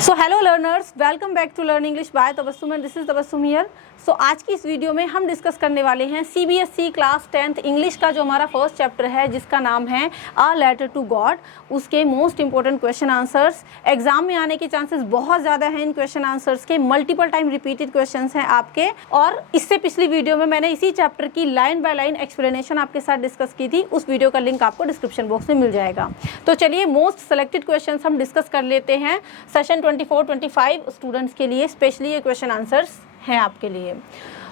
So hello learners, welcome back to learn English by Tabassum and this is Tabassum here. So आज की इस video में हम डिस्कस करने वाले हैं सीबीएसई क्लास 10th इंग्लिश का जो हमारा फर्स्ट चैप्टर है जिसका नाम है अ लेटर टू गॉड। उसके most important question answers exam में आने के चांसेस बहुत ज़्यादा हैं। इन क्वेश्चन आंसर्स के मल्टीपल टाइम रिपीटेड क्वेश्चन हैं आपके, और इससे पिछली वीडियो में मैंने इसी चैप्टर की लाइन बाय लाइन एक्सप्लेनेशन आपके साथ डिस्कस की थी। उस वीडियो का लिंक आपको डिस्क्रिप्शन बॉक्स में मिल जाएगा। तो चलिए मोस्ट सेलेक्टेड क्वेश्चन हम डिस्कस कर लेते हैं। सेशन 24-25 स्टूडेंट्स के लिए स्पेशली ये क्वेश्चन आंसर्स हैं आपके लिए।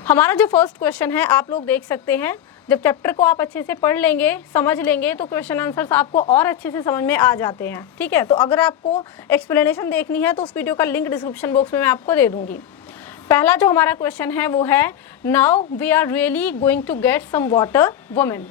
हमारा जो फर्स्ट क्वेश्चन है आप लोग देख सकते हैं, जब चैप्टर को आप अच्छे से पढ़ लेंगे, समझ लेंगे, तो क्वेश्चन आंसर्स आपको और अच्छे से समझ में आ जाते हैं। ठीक है, तो अगर आपको एक्सप्लेनेशन देखनी है तो उस वीडियो का लिंक डिस्क्रिप्शन बॉक्स में मैं आपको दे दूंगी। पहला जो हमारा क्वेश्चन है वो है, now we are really going to get some water woman,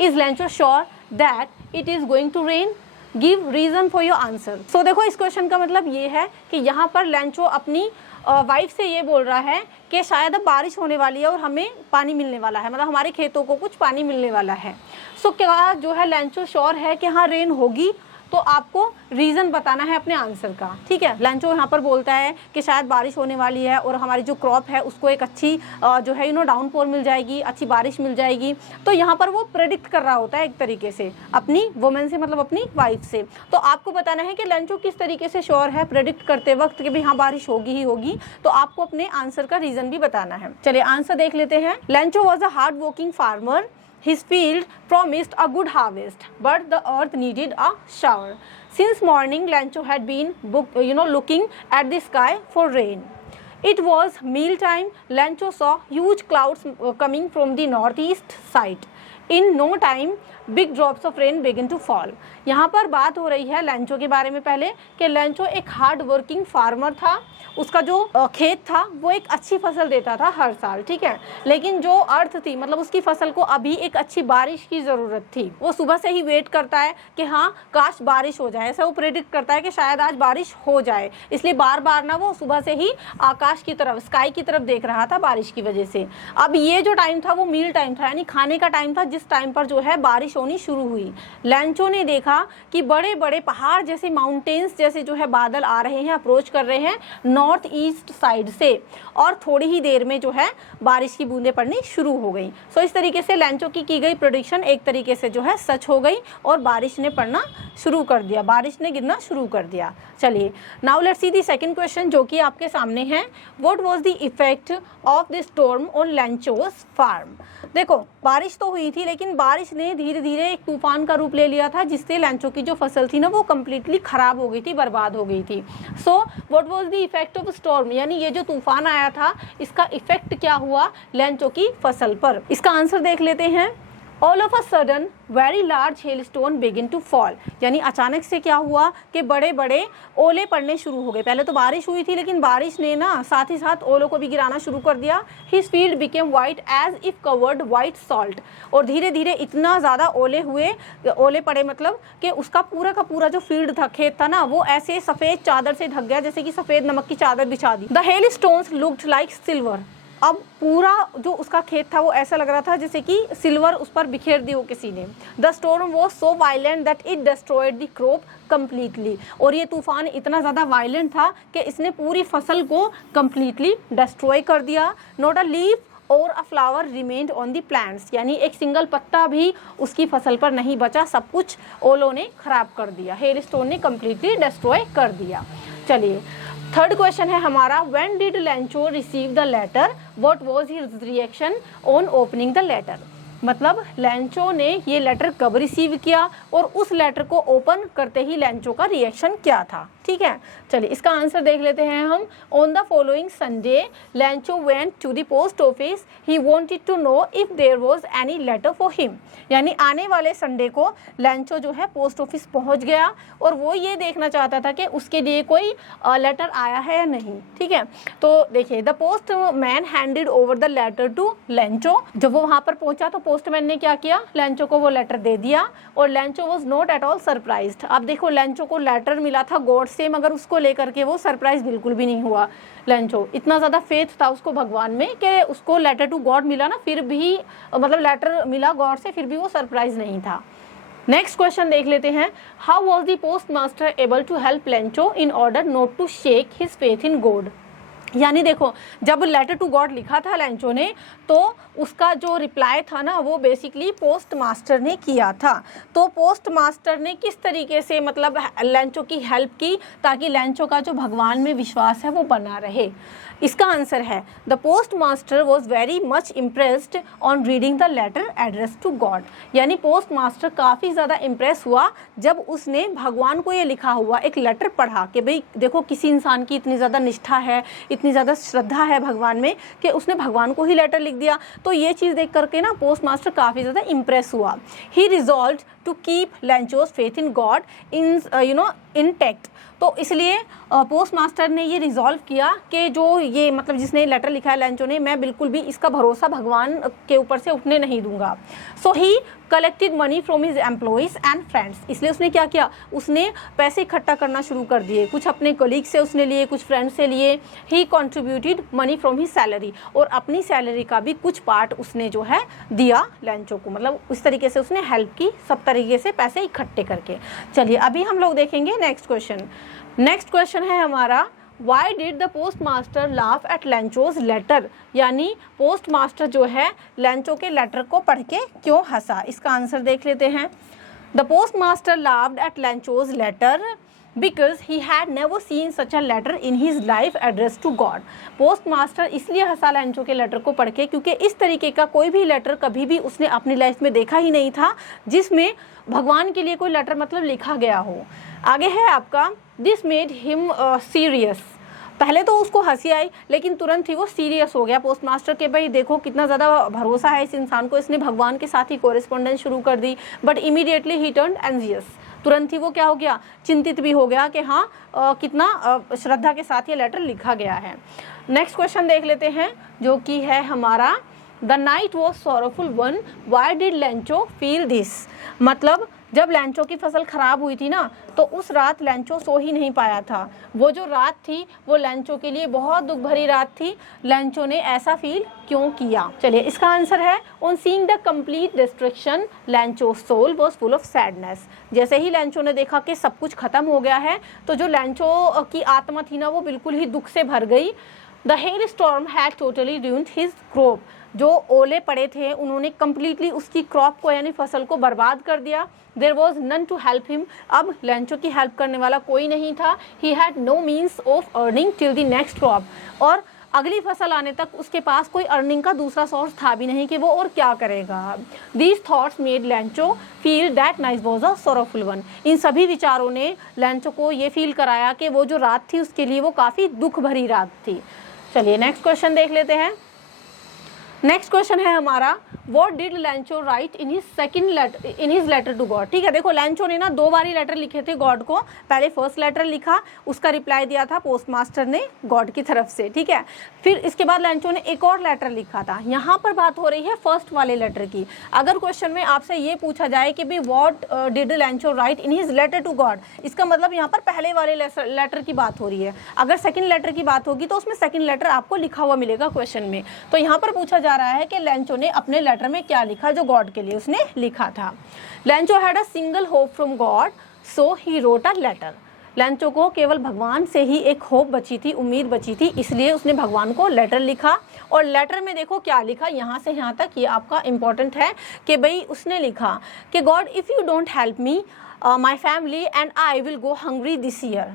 is Lencho sure that it is going to rain, give reason for your answer. So देखो, इस क्वेश्चन का मतलब ये है कि यहाँ पर लेंचो अपनी वाइफ से ये बोल रहा है कि शायद अब बारिश होने वाली है और हमें पानी मिलने वाला है, मतलब हमारे खेतों को कुछ पानी मिलने वाला है। सो क्या जो है लेंचो श्योर है कि हाँ रेन होगी, तो आपको रीज़न बताना है अपने आंसर का। ठीक है, लेंचो यहाँ पर बोलता है कि शायद बारिश होने वाली है और हमारी जो क्रॉप है उसको एक अच्छी जो है डाउनपोर मिल जाएगी, अच्छी बारिश मिल जाएगी। तो यहाँ पर वो प्रेडिक्ट कर रहा होता है एक तरीके से अपनी वुमेन से, मतलब अपनी वाइफ से। तो आपको बताना है कि लेंचो किस तरीके से श्योर है प्रेडिक्ट करते वक्त कि भाई हाँ बारिश होगी ही होगी। तो आपको अपने आंसर का रीज़न भी बताना है। चलिए आंसर देख लेते हैं। Lencho was a hard working farmer. His field promised a good harvest, but the earth needed a shower. Since morning, Lancho had been looking at the sky for rain. It was mealtime. Lancho saw huge clouds coming from the northeast side. In no time, big drops of rain began to fall. यहाँ पर बात हो रही है Lencho के बारे में पहले कि लेंचो एक हार्ड वर्किंग फार्मर था। उसका जो खेत था वो एक अच्छी फसल देता था हर साल। ठीक है, लेकिन जो अर्थ थी, मतलब उसकी फसल को अभी एक अच्छी बारिश की ज़रूरत थी। वो सुबह से ही वेट करता है कि हाँ काश बारिश हो जाए, ऐसा वो प्रेडिक्ट करता है कि शायद आज बारिश हो जाए। इसलिए बार बार ना वो सुबह से ही आकाश की तरफ, स्काई की तरफ देख रहा था बारिश की वजह से। अब ये जो टाइम था वो मील टाइम था, यानी खाने का टाइम था, जिस टाइम पर जो है बारिश होनी शुरू हुई। लेंचो ने देखा कि बड़े बड़े पहाड़ जैसे, माउंटेन्स जैसे जो है बादल आ रहे हैं, अप्रोच कर रहे हैं नॉर्थ ईस्ट साइड से, और थोड़ी ही देर में जो है बारिश की बूंदें पड़नी शुरू हो गई। सो इस तरीके से लेंचो की गई प्रेडिक्शन एक तरीके से जो है सच हो गई और बारिश ने पड़ना शुरू कर दिया, बारिश ने गिरना शुरू कर दिया। चलिए now let's see the second question जो कि आपके सामने है। What was the effect of the storm on Lencho's farm. देखो, बारिश तो हुई थी लेकिन बारिश ने धीरे धीरे एक तूफान का रूप ले लिया था, जिससे लेंचो की जो फसल थी ना वो कम्प्लीटली खराब हो गई थी, बर्बाद हो गई थी। So what was the effect of storm, यानी ये जो तूफान आया था इसका इफेक्ट क्या हुआ लेंचो की फसल पर। इसका आंसर देख लेते हैं। All of a sudden very large hailstone begin to fall, यानी अचानक से क्या हुआ कि बड़े बड़े ओले पड़ने शुरू हो गए। पहले तो बारिश हुई थी लेकिन बारिश ने ना साथ ही साथ ओलों को भी गिराना शुरू कर दिया। His field became white as if covered white salt, और धीरे धीरे इतना ज़्यादा ओले पड़े, मतलब कि उसका पूरा का पूरा जो फील्ड था, खेत था ना, वो ऐसे सफ़ेद चादर से ढक गया, जैसे कि सफ़ेद नमक की चादर बिछा दी। The hailstones looked like silver, अब पूरा जो उसका खेत था वो ऐसा लग रहा था जैसे कि सिल्वर उस पर बिखेर दी हो किसी ने। The storm was so violent that it destroyed the crop completely, और ये तूफान इतना ज़्यादा वायलेंट था कि इसने पूरी फसल को कम्प्लीटली डिस्ट्रॉय कर दिया। नॉट अ लीफ और अ flower remained on the plants, यानी एक सिंगल पत्ता भी उसकी फसल पर नहीं बचा, सब कुछ ओलों ने खराब कर दिया, हेल स्टोन ने कम्प्लीटली डिस्ट्रॉय कर दिया। चलिए थर्ड क्वेश्चन है हमारा। When did Lencho receive the letter, what was his reaction on opening the letter. मतलब लेंचो ने ये लेटर कब रिसीव किया और उस लेटर को ओपन करते ही लेंचो का रिएक्शन क्या था। ठीक है, चलिए इसका आंसर देख लेते हैं हम। On the following Sunday Lencho went to the post office, he wanted to know if there was any letter for him, यानी आने वाले संडे को लेंचो जो है पोस्ट ऑफिस पहुंच गया और वो ये देखना चाहता था कि उसके लिए कोई लेटर आया है या नहीं। ठीक है, तो देखिए the postman handed over the letter to Lencho. जब वो वहाँ पर पहुंचा तो पोस्टमैन ने क्या किया, लेंचो को वो लेटर दे दिया, और Lencho was not at all surprised. अब देखो लेंचो को लेटर मिला था गॉड से, मगर उसको लेकर के वो सरप्राइज बिल्कुल भी नहीं हुआ। लेंचो इतना ज़्यादा फेथ था उसको भगवान में कि उसको लेटर टू गॉड मिला ना, फिर भी मतलब लेटर मिला गॉड से, फिर भी वो सरप्राइज नहीं था। नेक्स्ट क्वेश्चन देख लेते हैं, how was the postmaster able to help Lencho in order not to shake his faith in God. यानी देखो, जब लेटर टू गॉड लिखा था लेंचो ने, तो उसका जो रिप्लाई था ना वो बेसिकली पोस्ट मास्टर ने किया था। तो पोस्ट मास्टर ने किस तरीके से मतलब लेंचो की हेल्प की ताकि लेंचो का जो भगवान में विश्वास है वो बना रहे। इसका आंसर है the postmaster was very much impressed on reading the letter address to God. यानी पोस्ट मास्टर काफ़ी ज़्यादा इम्प्रेस हुआ जब उसने भगवान को ये लिखा हुआ एक लेटर पढ़ा कि भाई देखो, किसी इंसान की इतनी ज़्यादा निष्ठा है, इतनी ज़्यादा श्रद्धा है भगवान में कि उसने भगवान को ही लेटर लिख दिया। तो ये चीज़ देख करके ना पोस्ट मास्टर काफ़ी ज़्यादा इम्प्रेस हुआ। He resolve to keep Lencho's faith in God in intact. तो इसलिए पोस्ट मास्टर ने ये रिजॉल्व किया कि जो ये मतलब जिसने लेटर लिखा है लेंचो ने, मैं बिल्कुल भी इसका भरोसा भगवान के ऊपर से उठने नहीं दूंगा। So he collected money from his employees and friends. इसलिए उसने क्या किया, उसने पैसे इकट्ठा करना शुरू कर दिए। कुछ अपने कलीग से उसने लिए, कुछ फ्रेंड से लिए। ही contributed money from his salary, और अपनी सैलरी का भी कुछ पार्ट उसने जो है दिया लेंचो को। मतलब इस तरीके से उसने हेल्प की, सब तरीके से पैसे इकट्ठे करके। चलिए अभी हम लोग देखेंगे नेक्स्ट क्वेश्चन। नेक्स्ट क्वेश्चन है हमारा, why did the postmaster laugh at Lencho's letter. यानी पोस्ट मास्टर जो है लेंचो के लेटर को पढ़ के क्यों हंसा। इसका आंसर देख लेते हैं। The postmaster laughed at Lencho's letter because he had never seen such a letter in his life address to God. Postmaster इसलिए हंसा लेंचो के लेटर को पढ़ के क्योंकि इस तरीके का कोई भी लेटर कभी भी उसने अपनी लाइफ में देखा ही नहीं था जिसमें भगवान के लिए कोई लेटर मतलब लिखा गया हो। आगे है आपका, दिस मेड हिम सीरियस। पहले तो उसको हंसी आई लेकिन तुरंत ही वो सीरियस हो गया पोस्ट मास्टर के, भाई देखो कितना ज़्यादा भरोसा है इस इंसान को, इसने भगवान के साथ ही कोरेस्पोंडेंस शुरू कर दी। But immediately he turned anxious. तुरंत ही वो क्या हो गया, चिंतित भी हो गया कि हाँ कितना श्रद्धा के साथ ये लेटर लिखा गया है। नेक्स्ट क्वेश्चन देख लेते हैं जो कि है हमारा, the night was sorrowful one why did Lencho feel this. मतलब जब लेंचो की फसल खराब हुई थी ना, तो उस रात लेंचो सो ही नहीं पाया था। वो जो रात थी वो लेंचो के लिए बहुत दुख भरी रात थी। लेंचो ने ऐसा फील क्यों किया। चलिए इसका आंसर है, on seeing the complete destruction Lencho soul was full of sadness. जैसे ही लेंचो ने देखा कि सब कुछ खत्म हो गया है, तो जो लेंचो की आत्मा थी ना वो बिल्कुल ही दुख से भर गई। The hell storm had totally ruined his crop. जो ओले पड़े थे उन्होंने कम्प्लीटली उसकी क्रॉप को यानी फसल को बर्बाद कर दिया। There was none to help him. अब लेंचो की हेल्प करने वाला कोई नहीं था। He had no means of earning till the next crop. और अगली फसल आने तक उसके पास कोई अर्निंग का दूसरा सोर्स था भी नहीं कि वो और क्या करेगा। These thoughts made Lencho feel that night was a sorrowful one. इन सभी विचारों ने लेंचो को ये फील कराया कि वो जो रात थी उसके लिए वो काफ़ी दुख भरी रात थी। चलिए नेक्स्ट क्वेश्चन देख लेते हैं। नेक्स्ट क्वेश्चन है हमारा, what did Lencho write in his letter to God. ठीक है, देखो लेंचो ने ना 2 बार ही लेटर लिखे थे गॉड को। पहले फर्स्ट लेटर लिखा, उसका रिप्लाई दिया था पोस्ट मास्टर ने गॉड की तरफ से। ठीक है, फिर इसके बाद लेंचो ने एक और लेटर लिखा था। यहाँ पर बात हो रही है फर्स्ट वाले लेटर की। अगर क्वेश्चन में आपसे ये पूछा जाए कि भाई what did Lencho write in his letter to God, इसका मतलब यहाँ पर पहले वाले लेटर की बात हो रही है। अगर सेकेंड लेटर की बात होगी तो उसमें सेकेंड लेटर आपको लिखा हुआ मिलेगा क्वेश्चन में। तो यहाँ पर पूछा जा रहा है कि लेंचो ने अपने लेटर में क्या लिखा जो गॉड के लिए उसने लिखा था। Lencho had a single hope from God so he wrote a letter. Lencho को केवल भगवान से ही एक होप बची थी, उम्मीद बची थी, इसलिए उसने भगवान को लेटर लिखा। और लेटर में देखो क्या लिखा, यहाँ से यहाँ तक ये आपका इंपॉर्टेंट है कि भाई उसने लिखा कि God if you don't help me my family and I will go hungry this year.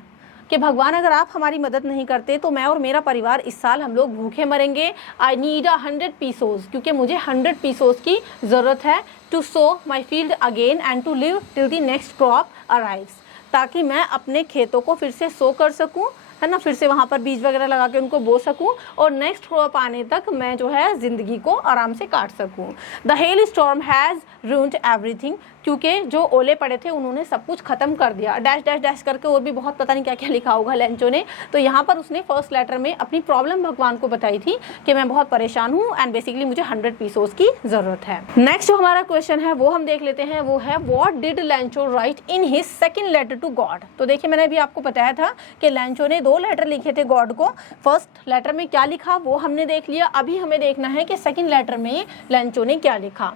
कि भगवान अगर आप हमारी मदद नहीं करते तो मैं और मेरा परिवार इस साल हम लोग भूखे मरेंगे। आई नीड 100 पीसोज, क्योंकि मुझे 100 पीसोज की ज़रूरत है to sow my field again and to live till the next crop arrives, ताकि मैं अपने खेतों को फिर से सो कर सकूं, है ना, फिर से वहाँ पर बीज वगैरह लगा के उनको बो सकूं और नेक्स्ट क्रॉप आने तक मैं जो है ज़िंदगी को आराम से काट सकूं। The hell storm has ruined everything, क्योंकि जो ओले पड़े थे उन्होंने सब कुछ ख़त्म कर दिया। डैश डैश डैश करके और भी बहुत पता नहीं क्या क्या लिखा होगा लेंचो ने। तो यहाँ पर उसने फर्स्ट लेटर में अपनी प्रॉब्लम भगवान को बताई थी कि मैं बहुत परेशान हूँ एंड बेसिकली मुझे 100 पीसोज की ज़रूरत है। नेक्स्ट जो हमारा क्वेश्चन है वो हम देख लेते हैं, वो है what did Lencho write in his second letter to God. तो देखिए मैंने अभी आपको बताया था कि लेंचो ने 2 लेटर लिखे थे गॉड को। फर्स्ट लेटर में क्या लिखा वो हमने देख लिया। अभी हमें देखना है कि सेकेंड लेटर में लेंचो ने क्या लिखा।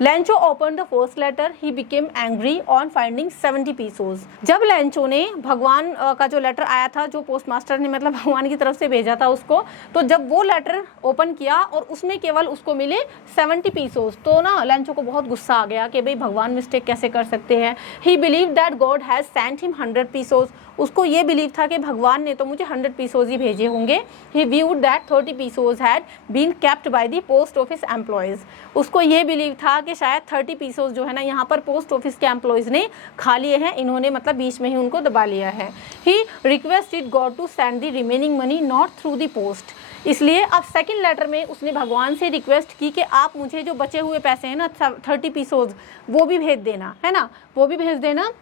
Lencho open the first letter, he became angry on finding 70 pesos. जब लेंचो ने भगवान का जो लेटर आया था, जो पोस्ट मास्टर ने मतलब भगवान की तरफ से भेजा था उसको, तो जब वो लेटर ओपन किया और उसमें केवल उसको मिले 70 पीसोज, तो ना लेंचो को बहुत गुस्सा आ गया कि भाई भगवान मिस्टेक कैसे कर सकते हैं। ही believe that God has sent him 100 pesos, उसको ये बिलीव था कि भगवान ने तो मुझे 100 पीसोज ही भेजे होंगे। He viewed that 30 pesos had been kept by the post office employees, उसको ये बिलीव था कि शायद 30 पीसोज जो है ना यहाँ पर पोस्ट ऑफिस के एम्प्लॉयज ने खा लिए हैं, इन्होंने मतलब बीच में ही उनको दबा लिया है। He requested God to send the remaining money not through the post, इसलिए अब सेकंड लेटर में उसने भगवान से रिक्वेस्ट की कि आप मुझे जो बचे हुए पैसे हैं ना 30 पीसोज वो भी भेज देना, है ना, वो भी भेज देना,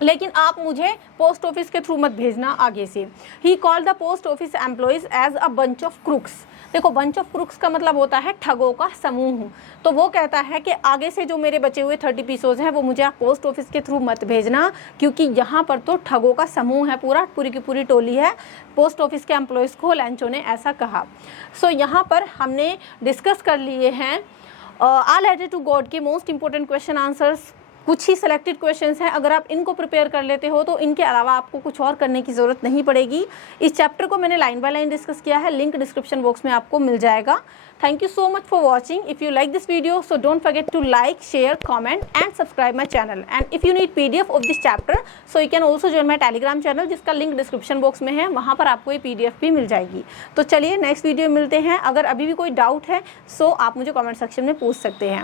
लेकिन आप मुझे पोस्ट ऑफिस के थ्रू मत भेजना आगे से। He called the post office employees as a bunch of crooks, देखो बंच ऑफ क्रुक्स का मतलब होता है ठगों का समूह, तो वो कहता है कि आगे से जो मेरे बचे हुए 30 पीसोज हैं वो मुझे आप पोस्ट ऑफिस के थ्रू मत भेजना, क्योंकि यहाँ पर तो ठगों का समूह है, पूरी की पूरी टोली है। पोस्ट ऑफिस के एम्प्लॉयज़ को लेंचो ने ऐसा कहा। सो यहाँ पर हमने डिस्कस कर लिए हैं आ लेटर टू गॉड के मोस्ट इंपॉर्टेंट क्वेश्चन आंसर्स, कुछ ही सिलेक्टेड क्वेश्चंस हैं। अगर आप इनको प्रिपेयर कर लेते हो तो इनके अलावा आपको कुछ और करने की ज़रूरत नहीं पड़ेगी। इस चैप्टर को मैंने लाइन बाय लाइन डिस्कस किया है, लिंक डिस्क्रिप्शन बॉक्स में आपको मिल जाएगा। Thank you so much for watching. If you like this video so don't forget to like, share, comment and subscribe my channel. And if you need PDF of this chapter so you can also join my Telegram channel, जिसका link description box में है, वहाँ पर आपको ये PDF भी मिल जाएगी। तो चलिए नेक्स्ट वीडियो में मिलते हैं। अगर अभी भी कोई डाउट है सो आप मुझे कॉमेंट सेक्शन में पूछ सकते हैं।